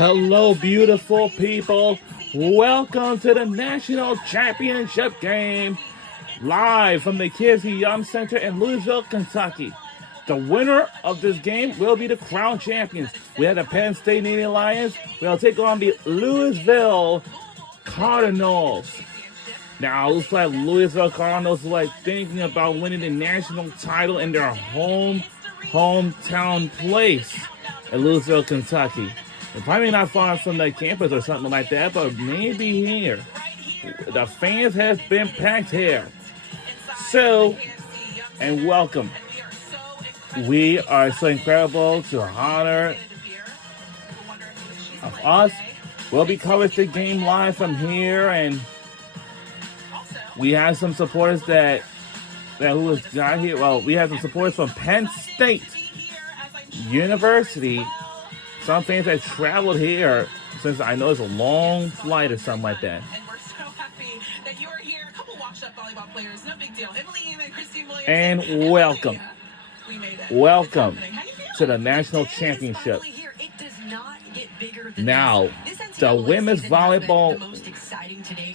Hello, beautiful people. Welcome to the National Championship game, live from the KFC Young Center in Louisville, Kentucky. The winner of this game will be the crown champions. We have the Penn State Nittany Lions. We'll take on the Louisville Cardinals. Now, it looks like Louisville Cardinals are thinking about winning the national title in their hometown place in Louisville, Kentucky. They're probably not far from the campus or something like that, but maybe here. The fans have been packed here. So, and welcome. We are so incredible to honor of us. We'll be covering the game live from here, and we have some supporters that who was got here. Well, we have some supporters from Penn State University. Some fans have traveled here since I know it's a long flight or something like that. And we're so happy that you are here. A couple washed-up volleyball players, no big deal. Emily and Christine Williams. And welcome. We made it. Welcome to the national championship. Now, the women's volleyball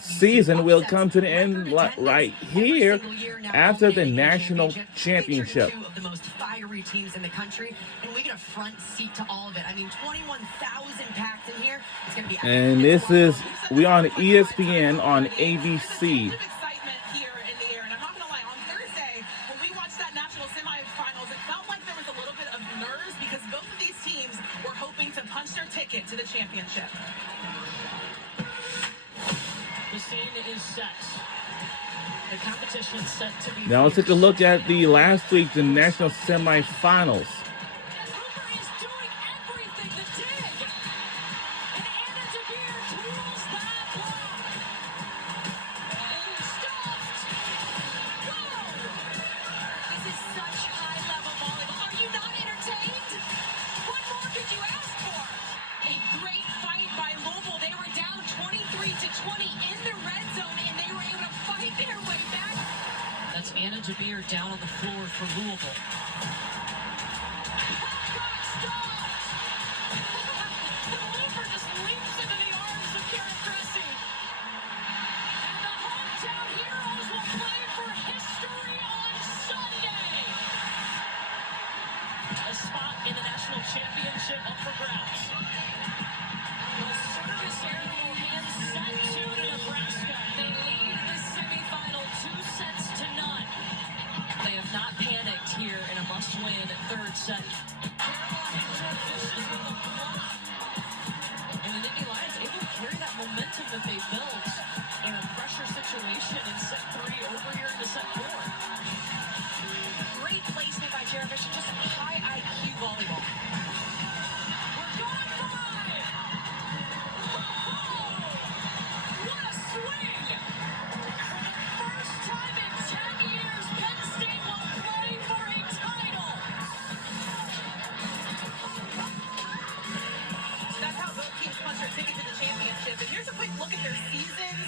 season will come to the end right here after the national championship. The most fiery teams in the country, and we get a front seat to all of it. I mean, 21,000 packed in here. It's going to be. And this is we on ESPN on ABC. Ticket to the championship. The scene is set. The competition is set to be. Now let's take a look at the last week, the national semifinals. Down on the floor for Louisville. The leaper just leaps into the arms of Karen Cressy. And the hometown heroes will play for history on Sunday. A spot in the national championship up for grabs. The service arrow and set to Nebraska. They lead the semifinal 2-0. They have not panicked here in a must-win third set. And the Nittany Lions able to carry that momentum that they built in a pressure situation in set 3 over here into set 4. Great placement by Jared Bishop, just high IQ volleyball. We're going 5! What a swing! For the first time in 10 years, Penn State will play for a title. So that's how both teams punch their ticket to the championship. And here's a quick look at their seasons.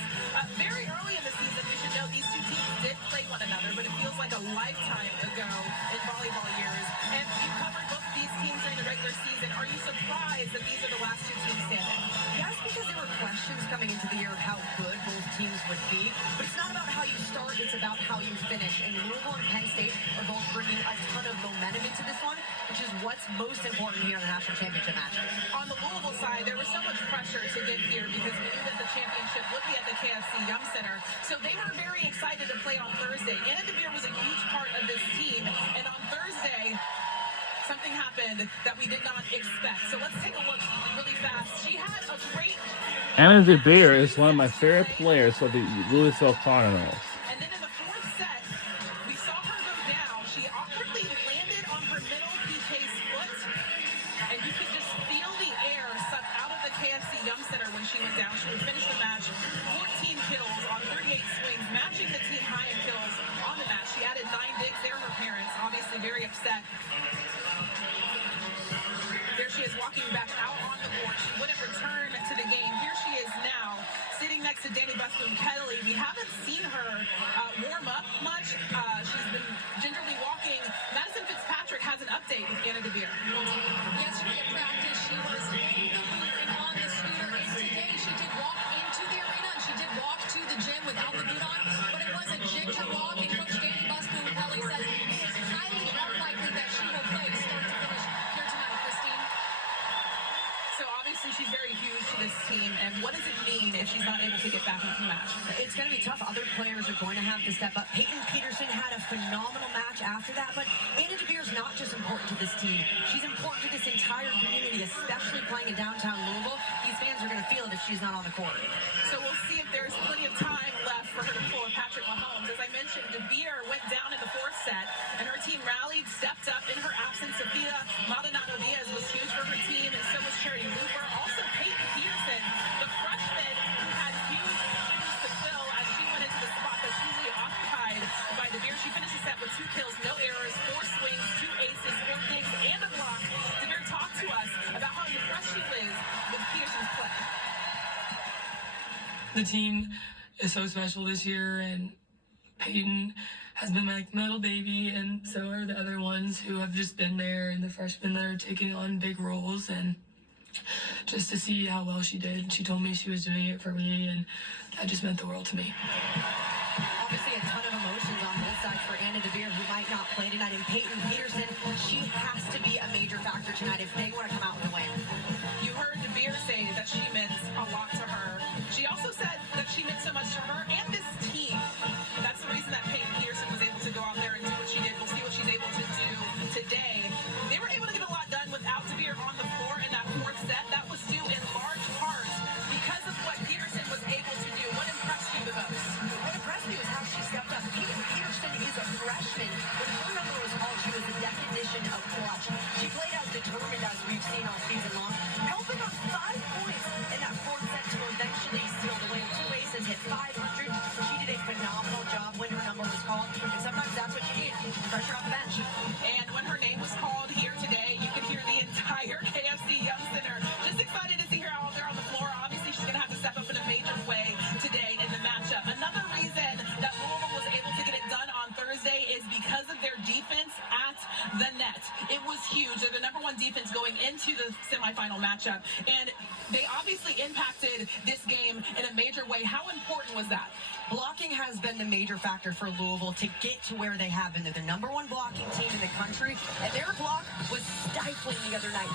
Very early in the season, we should know these two teams did play one another, but it feels like a lifetime ago in volleyball years. And you covered both of these teams during the regular season. Are you surprised that these are the last two teams standing? Yes, because there were questions coming into the year of how good both teams would be. But it's not about how you start, it's about how you finish. And Louisville and Penn State are both bringing a ton of momentum into this one, which is what's most important here in the national championship match. On the Louisville side, there was so much pressure to get here because we knew that the championship would be at the KFC Young Center. So they were very excited to play on Thursday. Anna DeVere was a huge part of this team. And on Thursday, something happened that we did not expect. So let's take a look really fast. She had a great... Anna DeVere is one of my favorite players for the Louisville Cardinals. And then in the fourth set, we saw her go down. She awkwardly landed on her middle PK's foot. And you could just feel the air sucked out of the KFC Young Center when she went down. She would finish the match 14 kills on 38 swings, matching the team high in kills on the match. She added 9 digs. They're her parents, obviously very upset. There she is walking back out on the board. She wouldn't return to the game. Here she is now, sitting next to Danny Busboom-Kelly. We haven't seen her warm up much. She's been gingerly walking. Madison Fitzpatrick has an update with Anna DeVere. Yesterday at practice, she was in the boot and on what does it mean if she's not able to get back into the match? It's going to be tough. Other players are going to have to step up. Peyton Peterson had a phenomenal match after that, but Anna DeVere is not just important to this team. She's important to this entire community, especially playing in downtown Louisville. These fans are going to feel it if she's not on the court. So we'll see if there's plenty of time left for her to pull a Patrick Mahomes. As I mentioned, DeVere went down in the fourth set, and her team rallied, stepped up in her absence. Sophia Maldonado Diaz was huge for her team, and so was Charity Looper. Also, Peyton Peterson, the freshman who had huge shoes to fill as she went into the spot that's usually occupied by DeVere. She finished the set with 2 kills, no errors, 4 swings, 2 aces, 4 things, and a block. DeVere talked to us about how impressed she is with Peterson's play. The team is so special this year, and Peyton has been my middle baby, and so are the other ones who have just been there, and the freshmen that are taking on big roles. And just to see how well she did, she told me she was doing it for me, and that just meant the world to me. Obviously, a ton of emotions on both sides for Anna DeVere, who might not play tonight, and Peyton Peterson. She has to be a major factor tonight if they want to come out with a win. You heard DeVere say that she meant a lot to her. She also said that she meant so much to her and this team. That's the reason that Peyton Peterson was able to go out there and do what she did. We'll see what she's able to do today. They were able to get a lot done without DeVere on the floor in that fourth set. That was due in large part because of what Peterson was able to do. What impressed you the most? What impressed me was how she stepped up. Peyton Peterson is a freshman. When her number was called, she was the definition of clutch. She played as determined as we've seen all season long, helping on 5 points in that fourth set to eventually seal the win. 2 aces, hit 500. She did a phenomenal job when her number was called, and sometimes that's what you need, pressure off the bench. And when her name was called here today, you could hear the entire KFC Young Center just excited to see her out there on the floor. Obviously, she's going to have to step up in a major way today in the matchup. Another reason that Louisville was able to get it done on Thursday is because of their defense at the net. It was huge. They're the #1 defense going into the semifinal matchup, and they obviously impacted this game in a major way. How important was that? Blocking has been the major factor for Louisville to get to where they have been. They're the #1 blocking team in the country, and their block was stifling the other night.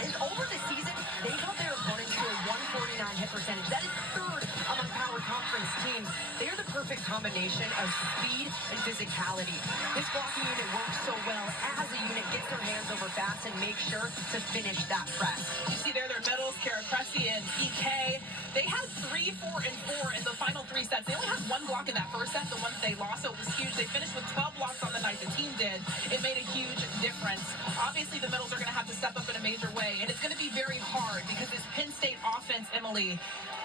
And over the season, they held their opponents to a 149 hit percentage. That is 3rd among power conference teams. They are the perfect combination of speed and physicality. This blocking unit works so well as a unit, gets their hands over fast and makes sure to finish that press. You see there, their middles, Kara Cressy and PK. They had 3, 4, and 4 in the final 3 sets. They only had 1 block in that first set, the one they lost, so it was huge. They finished with 12 blocks on the night. The team did. It made a huge difference. Obviously, the middles are going to have to step up in a major way, and it's going to be very hard because this Penn State offense, Emily,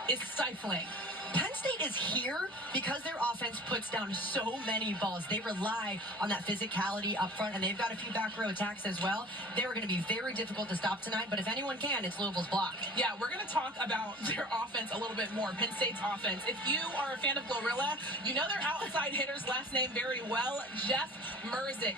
is stifling. Penn State is here because their offense puts down so many balls. They rely on that physicality up front, and they've got a few back row attacks as well. They're going to be very difficult to stop tonight, but if anyone can, it's Louisville's block. Yeah, we're going to talk about their offense a little bit more, Penn State's offense. If you are a fan of Glorilla, you know their outside hitter's last name very well, Jeff Merzik,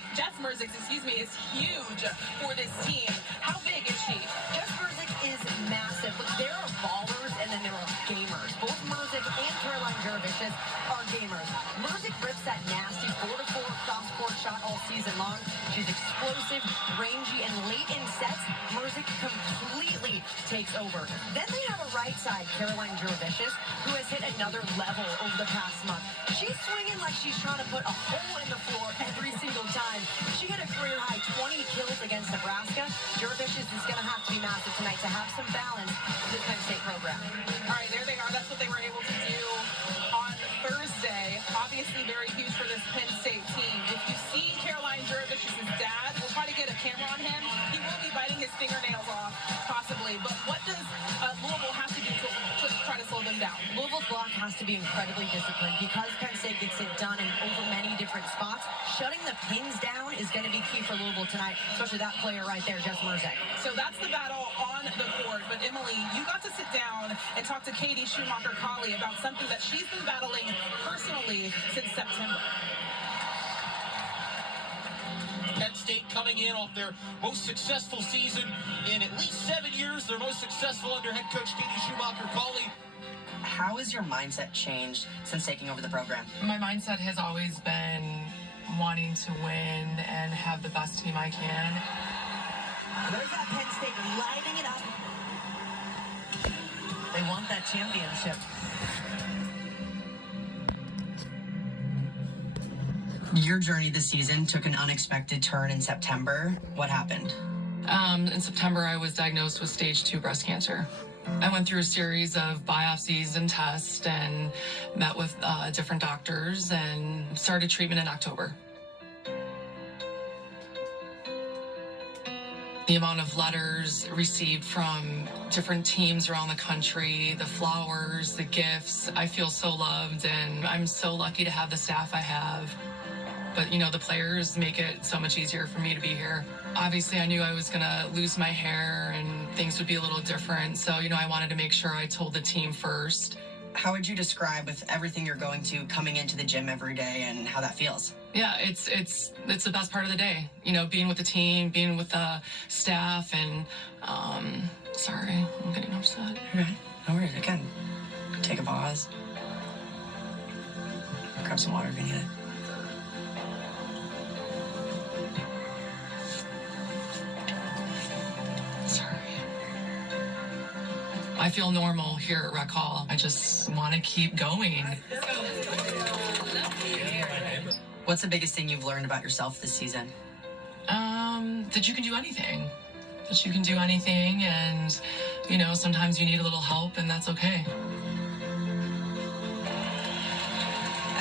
is huge for this team. How big is she? Jeff Merzik is massive. Look, there are ballers and then there are gamers. Both Merzik and Caroline Juravicius are gamers. Merzik rips that nasty 4-4 cross-court shot all season long. She's explosive, rangy, and late in sets, Merzik completely takes over. Then they have a right side, Caroline Juravicius, who has hit another level over the past month. She's swinging like she's trying to put a hole in the floor every single time. She hit a career-high 20 kills against Nebraska. Juravicius is going to have to be massive tonight to have some balance in the Penn State program. All right, there they are. That's what they were able to do on Thursday. Obviously very huge for this Penn State team. If you see Caroline Juravicius' dad, we'll try to get a camera on him. He will be biting his fingernails off, possibly. But what does Louisville have to do to try to slow them down? Louisville's block has to be incredibly disciplined because Penn State gets it done in over many different spots. Shutting the pins down is going to be key for Louisville tonight, especially that player right there, Jeff Merzik. So that's the battle on the court. But Emily, you got to sit down and talk to Katie Schumacher-Colley about something that she's been battling personally since September. Penn State coming in off their most successful season in at least 7 years, their most successful under head coach Katie Schumacher-Colley. How has your mindset changed since taking over the program? My mindset has always been wanting to win and have the best team I can. There's that Penn State lighting it up. They want that that championship. Your journey this season took an unexpected turn in September. What happened? In September, I was diagnosed with stage 2 breast cancer. I went through a series of biopsies and tests and met with different doctors and started treatment in October. The amount of letters received from different teams around the country, the flowers, the gifts, I feel so loved, and I'm so lucky to have the staff I have. But, the players make it so much easier for me to be here. Obviously, I knew I was going to lose my hair and things would be a little different. So, I wanted to make sure I told the team first. How would you describe, with everything you're going to, coming into the gym every day and how that feels? Yeah, it's the best part of the day. Being with the team, being with the staff, and sorry, I'm getting upset. Okay, no worries. I can take a pause. Grab some water if you need it. Sorry. I feel normal here at Rec Hall. I just want to keep going. What's the biggest thing you've learned about yourself this season? That you can do anything. That you can do anything, and, sometimes you need a little help, and that's okay.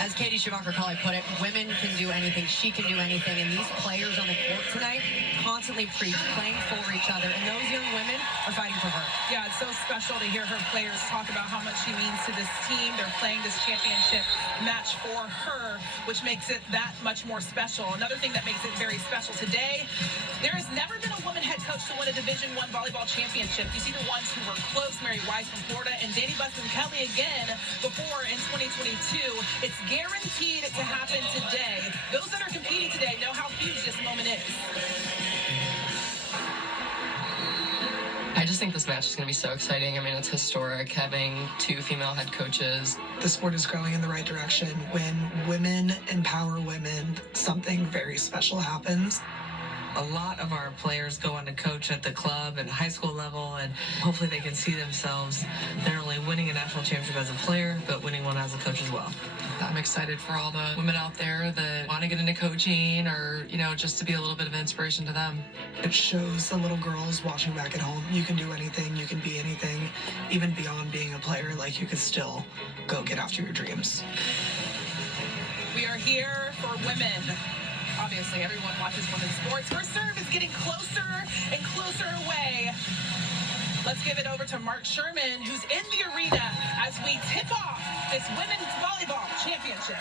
As Katie Schumacher-Colley put it, women can do anything, she can do anything, and these players on the court tonight constantly preach, playing for each other, and those young women are fighting for her. Yeah, it's so special to hear her players talk about how much she means to this team. They're playing this championship match for her, which makes it that much more special. Another thing that makes it very special today, there has never been a woman head coach to win a Division I volleyball championship. You see the ones who were close, Mary Wise from Florida and Danny Buston-Kelly again before in 2022. It's guaranteed to happen today. Those that are competing today know how huge this moment is. I just think this match is going to be so exciting. I mean, it's historic having 2 female head coaches. The sport is growing in the right direction. When women empower women, something very special happens. A lot of our players go on to coach at the club and high school level, and hopefully they can see themselves not only winning a national championship as a player, but winning one as a coach as well. I'm excited for all the women out there that want to get into coaching or, just to be a little bit of inspiration to them. It shows the little girls watching back at home, you can do anything, you can be anything, even beyond being a player, you could still go get after your dreams. We are here for women. Obviously, everyone watches women's sports. Her serve is getting closer and closer away. Let's give it over to Mark Sherman, who's in the arena as we tip off this women's volleyball championship.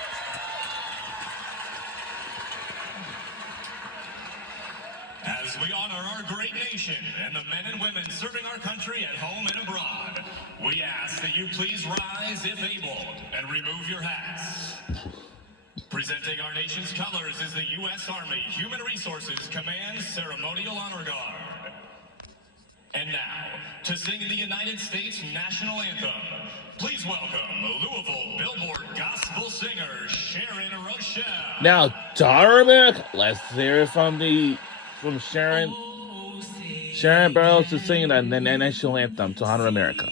As we honor our great nation and the men and women serving our country at home and abroad, we ask that you please rise if able and remove your hats. Presenting our nation's colors is the U.S. Army Human Resources Command Ceremonial Honor Guard. And now, to sing the United States National Anthem, please welcome Louisville Billboard Gospel singer Sharon Rochelle. Now, to honor America, let's hear it from Sharon. Sharon Burroughs is singing the national anthem to honor America.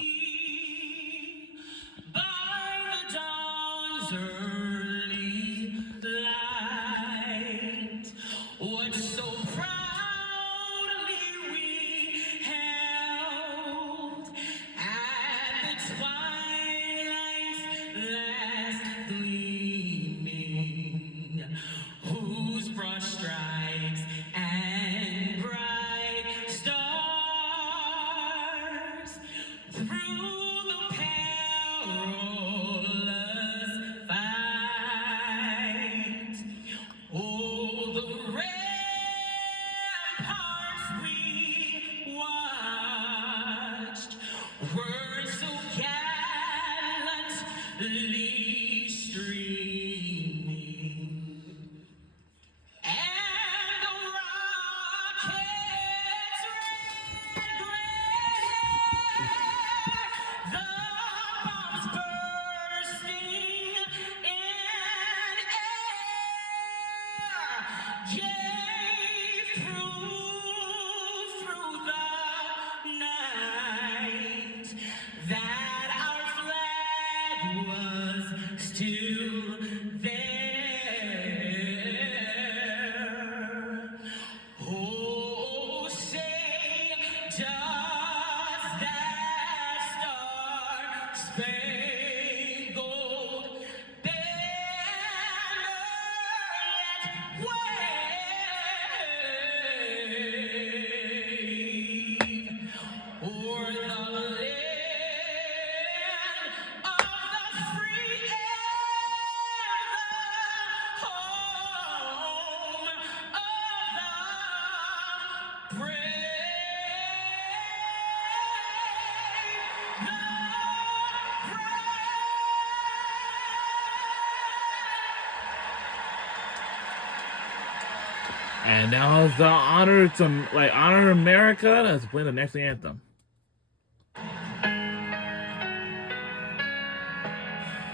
And now it's the honor America that's playing the next anthem.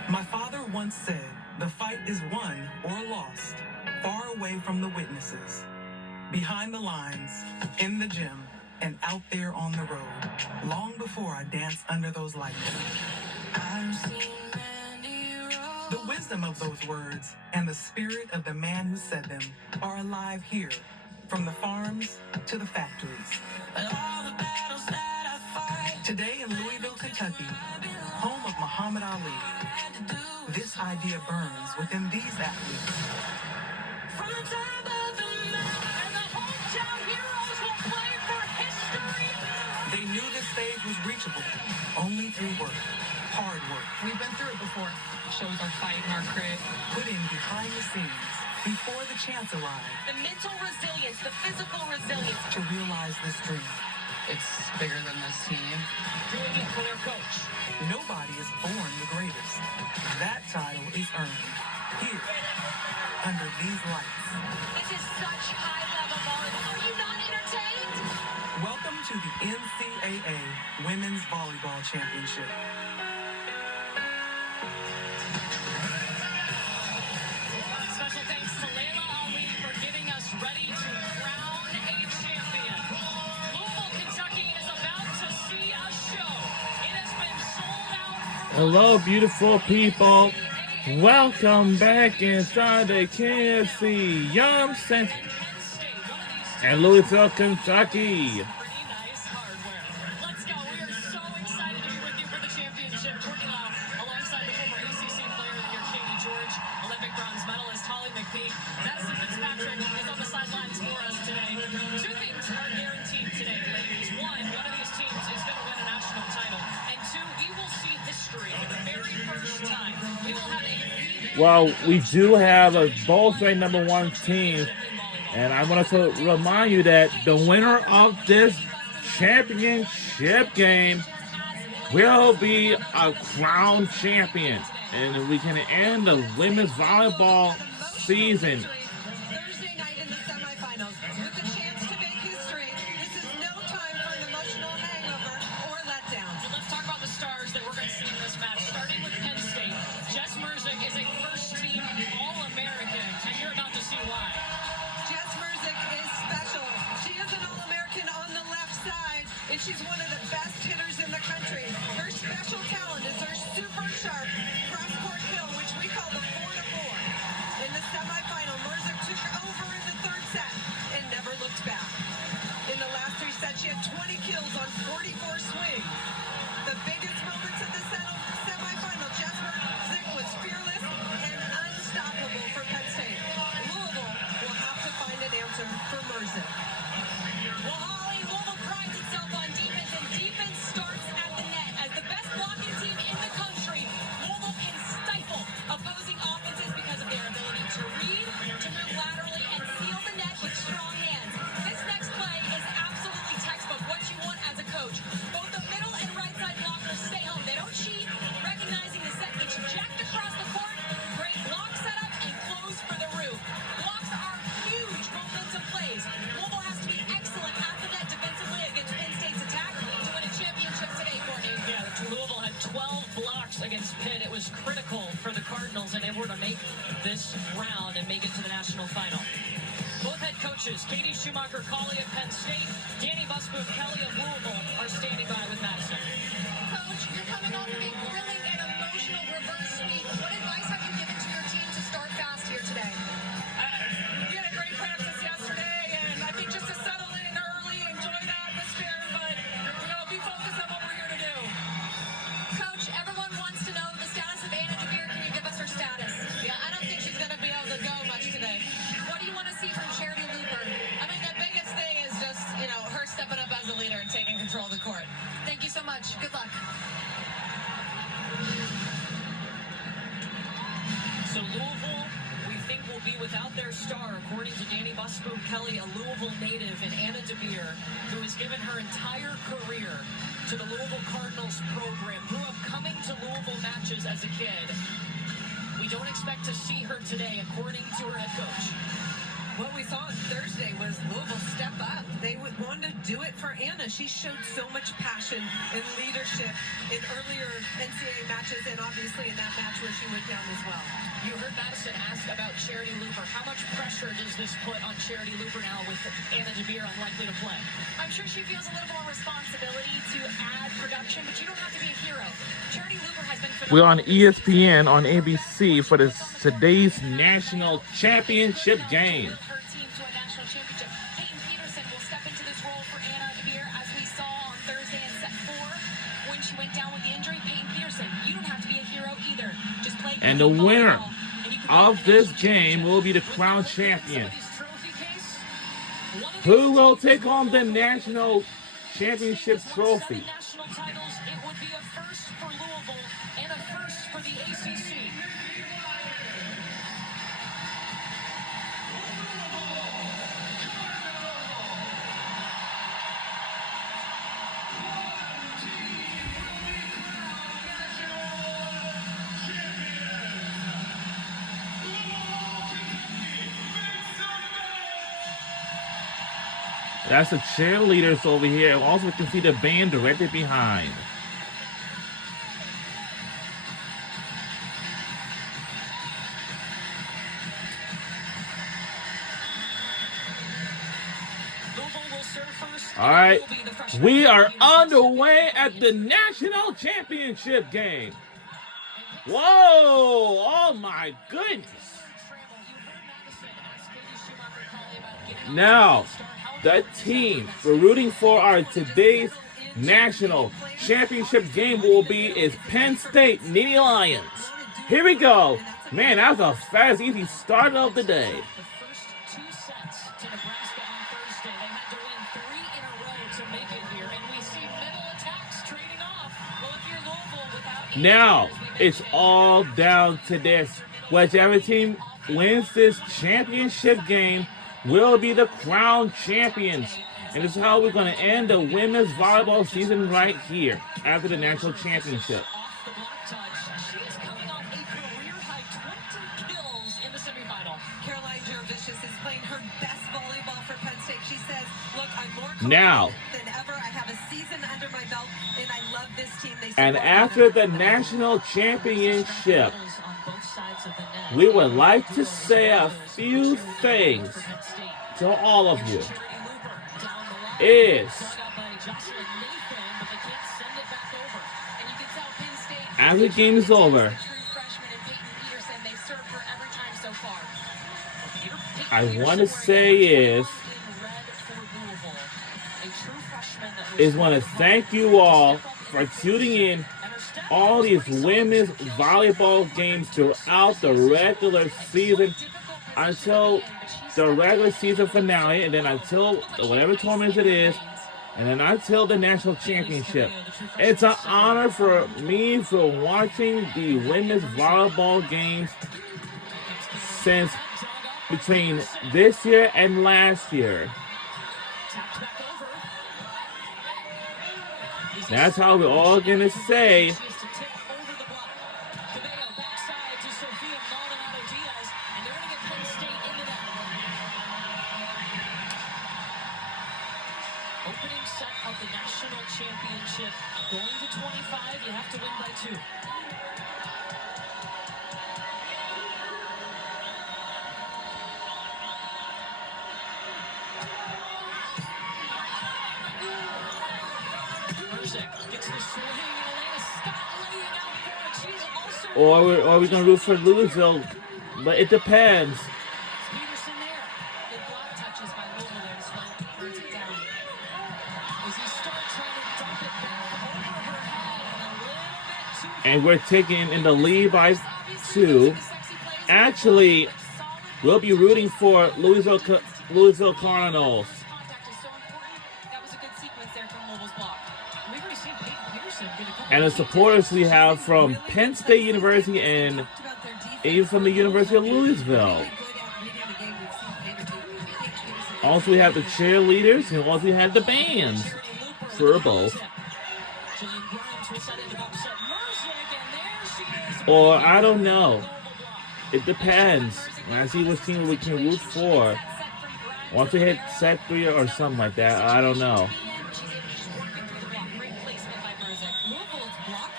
My father once said, the fight is won or lost, far away from the witnesses, behind the lines, in the gym, and out there on the road, long before I danced under those lights. The wisdom of those words and the spirit of the man who said them are alive here, from the farms to the factories. Today in Louisville, Kentucky, home of Muhammad Ali, this idea burns within these athletes. From the top of the mountain, and the hometown heroes will play for history. They knew this stage was reachable only through work, hard work. We've been through it before. Shows our fight and our grit. Put in behind the scenes before the chance arrived. The mental resilience, the physical resilience. To realize this dream. It's bigger than this team. Doing it for their coach. Nobody is born the greatest. That title is earned here, under these lights. This is such high-level volleyball. Are you not entertained? Welcome to the NCAA Women's Volleyball Championship. Special thanks to Layla Ali for getting us ready to crown a champion. Louisville, Kentucky is about to see a show. It has been sold out. Hello, beautiful people. Welcome back inside the KFC Yum Center in Louisville, Kentucky. Pretty nice hardware. Let's go. We are so excited to be with you for the championship. Courtney Lau, alongside the former ACC Player of the Year, Katie George, Olympic bronze medalist Holly McPhee. Madison Fitzpatrick is on the sidelines for us today. Two things are guaranteed today, ladies. One of these teams is going to win a national title. And two, we will see history for the very first time. We will have a Well, we do have a both ranked number one team, and I want to remind you that the winner of this championship game will be a crown champion, and we can end the women's volleyball season. Thursday night in the semifinals, with a chance to make history. This is no time for an emotional hangover or letdown. Let's talk about the stars that we're going to see in this match, starting with Penn State. Jess Merzick is a first-team All-American, and you're about to see why. Jess Merzick is special. She is an All-American on the left side, and she's one of the best hitters in the country. Her special talent is her super sharp cross-court kill, which we call the 4-to-4. In the semifinal, Merzick took over in the third set and never looked back. In the last three sets, she had 20 kills on 44 swings. The biggest moments of the semifinal, Jess Merzick was fearless and unstoppable for Penn State. Louisville will have to find an answer for Merzick. Well, Holly, Louisville prides itself on defense, and defense starts at the net. As the best blocking team in the country, Louisville can stifle opposing offenses because of their ability to read, to move laterally, and seal the net with strong hands. This next play is absolutely textbook, what you want as a coach. Both the middle and right side blockers stay home. They don't cheat, recognizing the set gets jacked across the court. Great block setup and close for the roof. Blocks are huge momentum plays. Louisville has to be excellent at the net defensively against Penn State's attack to win a championship today, Courtney. Yeah, Louisville had 12 blocks against Penn. It was critical for the Cardinals, and they were to make this round and make it to the national final. Both head coaches, Katie Schumacher-Cauley at Penn State, Danny Busboom-Kelly of Louisville, are standing by with Madison. Coach, you're coming off of a thrilling and emotional reverse sweep. What advice have you given to your team to start fast here today? We had a great practice yesterday, and I think just to settle in early, enjoy the atmosphere, but be focused on what we're here to do. Coach, everyone wants to know the status of Anna DeVere. Can you give us her status? Yeah, I don't think she's going to be able to go much today. What do you want to see from Charity Looper? I mean, the biggest thing is just, her stepping up as a leader and taking control of the court. Thank you so much. Good luck. So Louisville, we think, will be without their star, according to Danny Busboom-Kelly, a Louisville native, and Anna DeVere, who has given her entire career to the Louisville Cardinals program, grew up coming to Louisville matches as a kid. We don't expect to see her today, according to her head coach. What we saw on Thursday was Louisville step up. They wanted to do it for Anna. She showed so much passion and leadership in earlier NCAA matches and obviously in that match where she went down as well. You heard Madison ask about Charity Looper. How much pressure does this put on Charity Looper now with Anna DeBeer unlikely to play? I'm sure she feels a little more responsibility to add production, but you don't have to be a hero. Charity Looper has been phenomenal. We're on ESPN on ABC for today's national championship game. Her team to a national championship. Peyton Peterson will step into this role for Anna DeBeer, as we saw on Thursday in set 4 when she went down with the injury. Peyton Peterson, you don't have to be a hero either. Just play. And the winner of this game will be the crown champion, who will take on the national championship trophy. National titles, it would be a first for Louisville and a first for the ACC. That's the cheerleaders over here. Also, we can see the band directly behind. All right, we are underway at the national championship game. Whoa, oh my goodness. Now, the team we're rooting for our today's national championship game will be is Penn State Nittany Lions. Here we go. Man, that was a fast, easy start of the day. Now, it's all down to this. Whichever team wins this championship game will be the crown champions. And this is how we're going to end the women's volleyball season right here after the national championship. Caroline Jervicius is playing her best volleyball for Penn State. She says, look, I'm more now than ever. I have a season under my belt, and I love this team. And after the national championship, we would like to say a few things to all of you. As the game is over, I want to say want to thank you all for tuning in all these women's volleyball games throughout the regular season until the regular season finale, and then until whatever tournament it is, and then until the national championship. It's an honor for me for watching the women's volleyball games since between this year and last year. That's how we're all gonna say opening set of the national championship. Going to 25, you have to win by 2. or are we gonna root for Louisville? But it depends. Peterson there. Good block touches by Louisville there to slow burns it down. As he starts trying to dump it back over her head and a little bit too. And we're taking in the lead by 2. Actually, we'll be rooting for Louisville Cardinals. That was a good sequence there from Louisville's block. We've already seen Peyton Peterson get a couple And the supporters we have from Penn State University and even from the University of Louisville. Also, we have the cheerleaders, and also we have the bands for both. Or, I don't know. It depends. When I see which team we can root for. Once we hit set 3 or something like that, I don't know.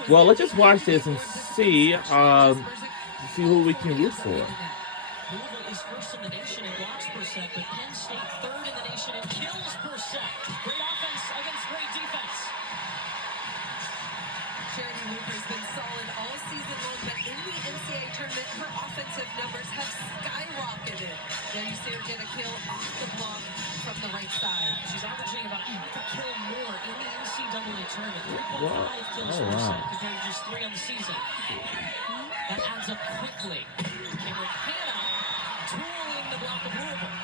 Well, let's just watch this and see who we can root for. Louisville is first in the nation in blocks per set, but Penn State third in the nation in kills per set. Great offense against great defense. Charity Hooper's been solid all season long, but in the NCAA tournament, her offensive numbers have skyrocketed. There you see her get a kill off the block from the right side. She's averaging about half a kill more in the NCAA tournament. 3.5 kills Oh, per wow. set compared to just 3 on the season. That adds up quickly. Cameron Hannah tooling the block of Louisville.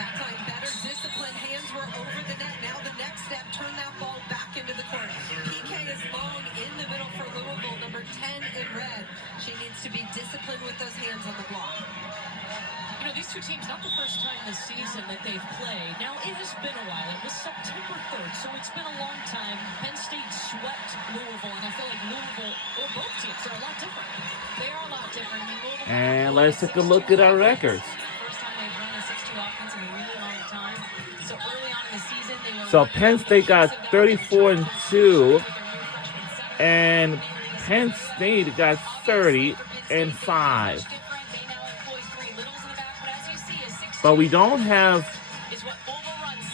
That time better disciplined hands were over the net. Now the next step, turn that ball back into the court. PK is long in the middle for Louisville, number 10 in red. She needs to be disciplined with those hands on the block. You know, these two teams, not the first time this season that they've played. Now, it has been a while. It was September 3rd, so it's been a long time. Penn State swept Louisville, and I feel like Louisville, or both teams, are a lot different. They are a lot different. I mean, Louisville And let's take a look at our records. first time they've run a 6-2 offense in a really long time. So early on in the season, they were So Penn State got 34-2, and Penn State got 30-5. But we don't have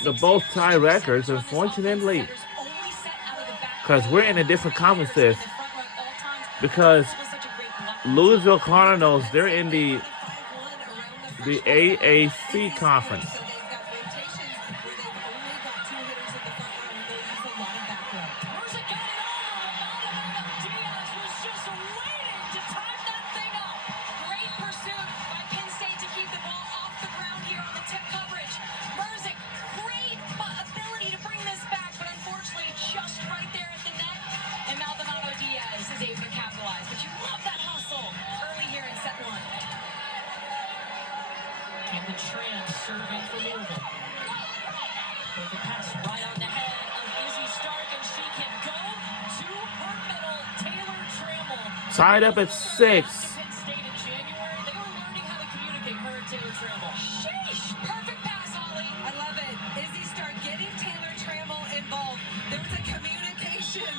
the both tie records, unfortunately, because we're in a different conferences. Because Louisville Cardinals, they're in the AAC conference. Tied up at 6. I love it. Izzy Stark getting Taylor Trammell involved. There was a communication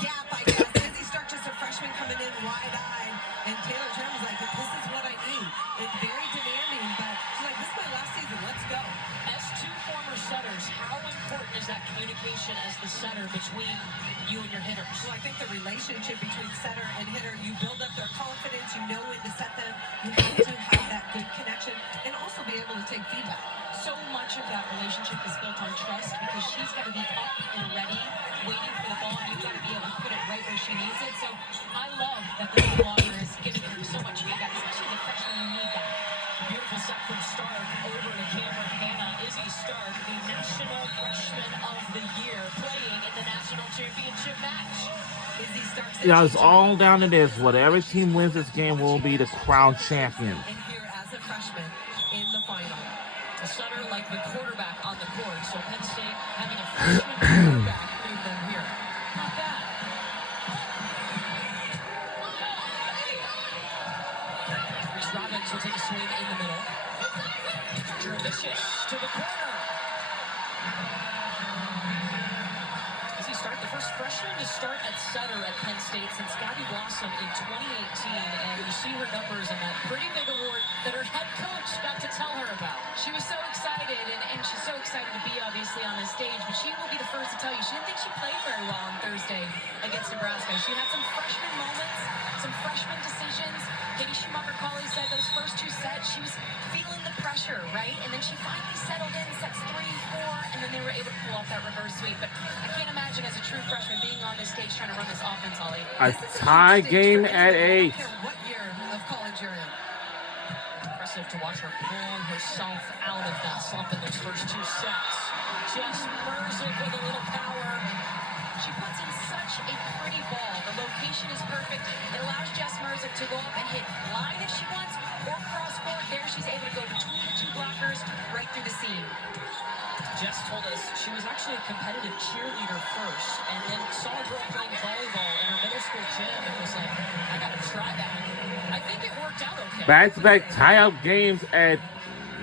gap, I guess. Izzy Stark, just a freshman coming in wide-eyed, and Taylor Trammell's like, this is what I need. It's very demanding, but she's like, this is my last season. Let's go. As two former setters, how important is that communication as the setter between you and your hitters? Well, I think the relationship between setter and hitter, you build up their confidence, you know when to set them, you have to have that good connection, and also be able to take feedback. So much of that relationship is built on trust because she's got to be up and ready, waiting for the ball, and you've got to be able to put it right where she needs it. So I love that the blogger is giving her so much feedback, especially the freshman who need that. Beautiful set from Stark over to Cameron Hannah. Izzy Stark, the National Freshman of the Year, playing in the National Championship match. Izzy Stark's Yeah, it's all down to this. Whatever team wins this game will be the crown champion. and here as a freshman in the final. A setter like the quarterback on the court, so Penn State having a freshman quarterback move them here. Not bad. Reese Robbins will take a swing in the middle. Trevicious to the corner. Izzy Stark, the first freshman to start at setter at Penn State since Gabby Blossom in 2018, and you see her numbers and that pretty big award that her head coach got to tell her about. She was so excited, and she's so excited to be obviously on this stage, but she will be the first to tell you she didn't think she played very well on Thursday against Nebraska. She had some freshman moments, some freshman decisions. Katie Schumacher-Cauley said those first 2 sets, she was feeling the pressure, right? And then she finally settled in sets 3, 4, and then they were able to pull off that reverse sweep. But I can't imagine as a true freshman being on this stage trying to run this offense, Ollie. A tie game at 8. I don't care what year of college you're in. Impressive to watch her pull herself out of that slump in those first 2 sets. Jess Merzick with a little power. She puts in such a pretty ball. The location is perfect. It allows Jess Merzick to go up and hit line if she wants, or cross court. There she's able to go between the 2 blockers right through the seam. Jess told us she was actually a competitive cheerleader first, and then saw a girl playing volleyball in her middle school gym and was like, I gotta try that. I think it worked out okay. Back-to-back tie-up games at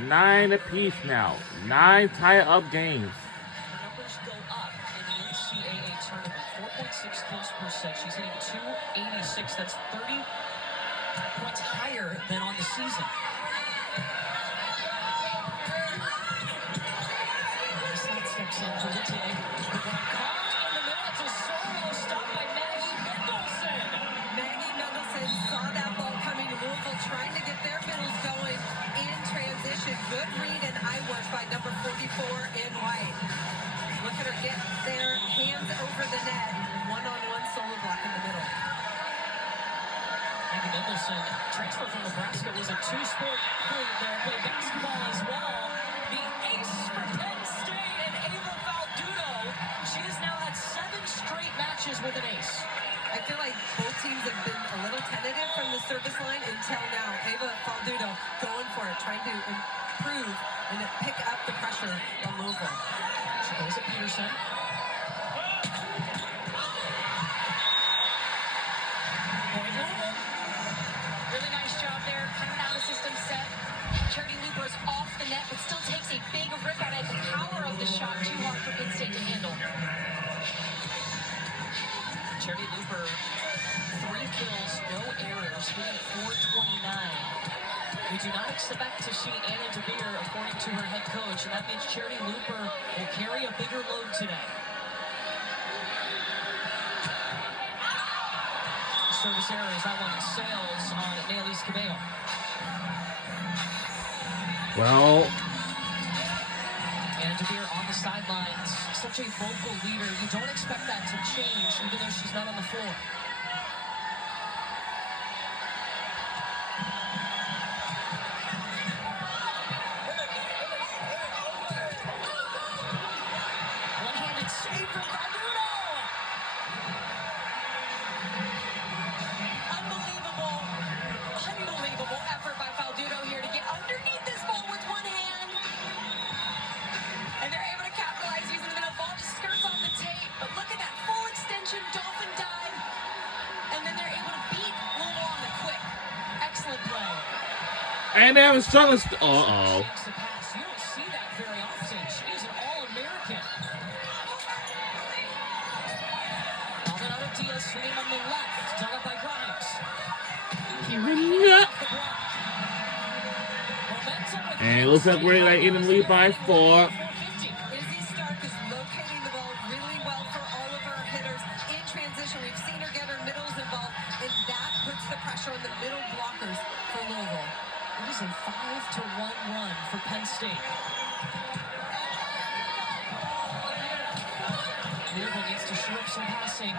9 apiece now. 9 tie-up games. Her numbers go up in the NCAA tournament. 4.6 kills per set. She's hitting 286. That's 30 points higher than on the season. Steps in for the tag. Caught in the middle. It's a solo stop by Maggie Mendelssohn. Maggie Mendelssohn saw that ball coming. Louisville trying to get their middles going in transition. Good read and eye work by number 44 in white. Look at her get their hands over the net. One-on-one solo block in the middle. Maggie Mendelssohn, transfer from Nebraska, was a two-sport athlete there. Played basketball as well. The ace for Penn State and Ava Faldudo. She has now had 7 straight matches with an ace. I feel like both teams have been a little tentative from the service line until now. Ava Faldudo going for it, trying to improve and pick up the pressure on Louisville. She goes at Peterson. Point Louisville. Really nice job there, coming out of system set. Charity Looper's off the net, but still takes a big rip at it. The power of the shot too hard for Penn State to handle. Charity Looper, 3 kills, no errors, hitting .429. We do not expect to see Anna DeVere, according to her head coach, and that means Charity Looper will carry a bigger load today. Service error as that one sails on Nailys Cabello. Well, And DeVere on the sidelines, such a vocal leader. You don't expect that to change, even though she's not on the floor. One-handed save from Faldudo. Unbelievable effort by Faldudo here to get underneath this ball with one hand. And they're able to capitalize using the middle. Ball just skirts off the tape. But look at that full extension dolphin dive. And then they're able to beat Louisville on the quick. Excellent play. and they haven't struggled. Uh-oh. Takes the pass. You don't see that very often. She is an All-American. Maldonado Diaz swinging on the left. Dug up by Grimes. And it looks like we're like in the lead by 4. Izzy Stark is locating the ball really well for all of our hitters in transition. We've seen her get her middles involved, and that puts the pressure on the middle blockers for Louisville. It is a 5-1 run for Penn State. Louisville needs to shore up some passing.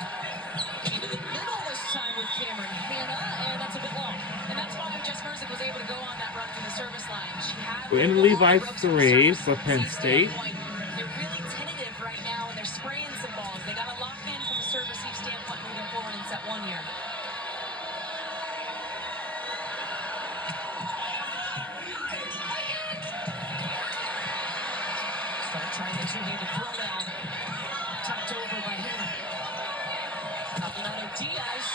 Into the middle this time with Cameron Hanna, and that's a bit long. And that's why Jess Merzick was able to go on that run from the service line. She had We're in the lead by 3 for Penn State. They're really tentative right now, and they're spraying some balls. They got to lock in from a service each standpoint moving forward in set 1 here. Start trying the two-handed throwdown. Tucked over by Hanna. Maldonado Diaz.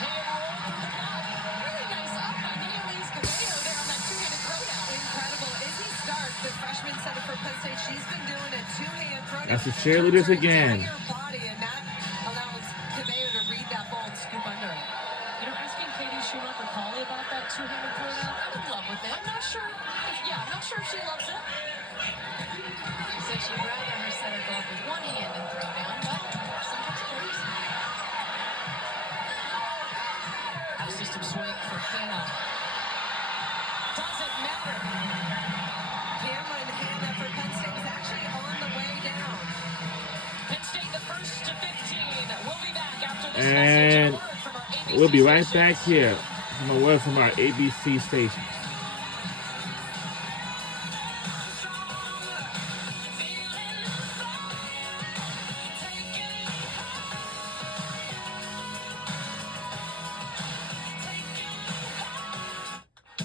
Hand roll through the block. Really nice up by Nailys Cabello there on that two-handed throwdown. Incredible. Izzy Stark, the freshman setter for Penn State, she's been doing a two-hand throwdown. That's the cheerleaders again. Body, and that allows Cabello to read that ball and scoop under it. You know, asking Katie Schumacher-Cawley about that two-handed throwdown, I'm in love with it. I'm not sure if she loves it. She said she'd rather her setter go up with one hand and throw down, but sometimes it works. System swing for Hanna. Doesn't matter. Cameron Hanna for Penn State is actually on the way down. Penn State the first to 15. We'll be back after this And message. A word from our ABC we'll be right station. back here from a word from our ABC station.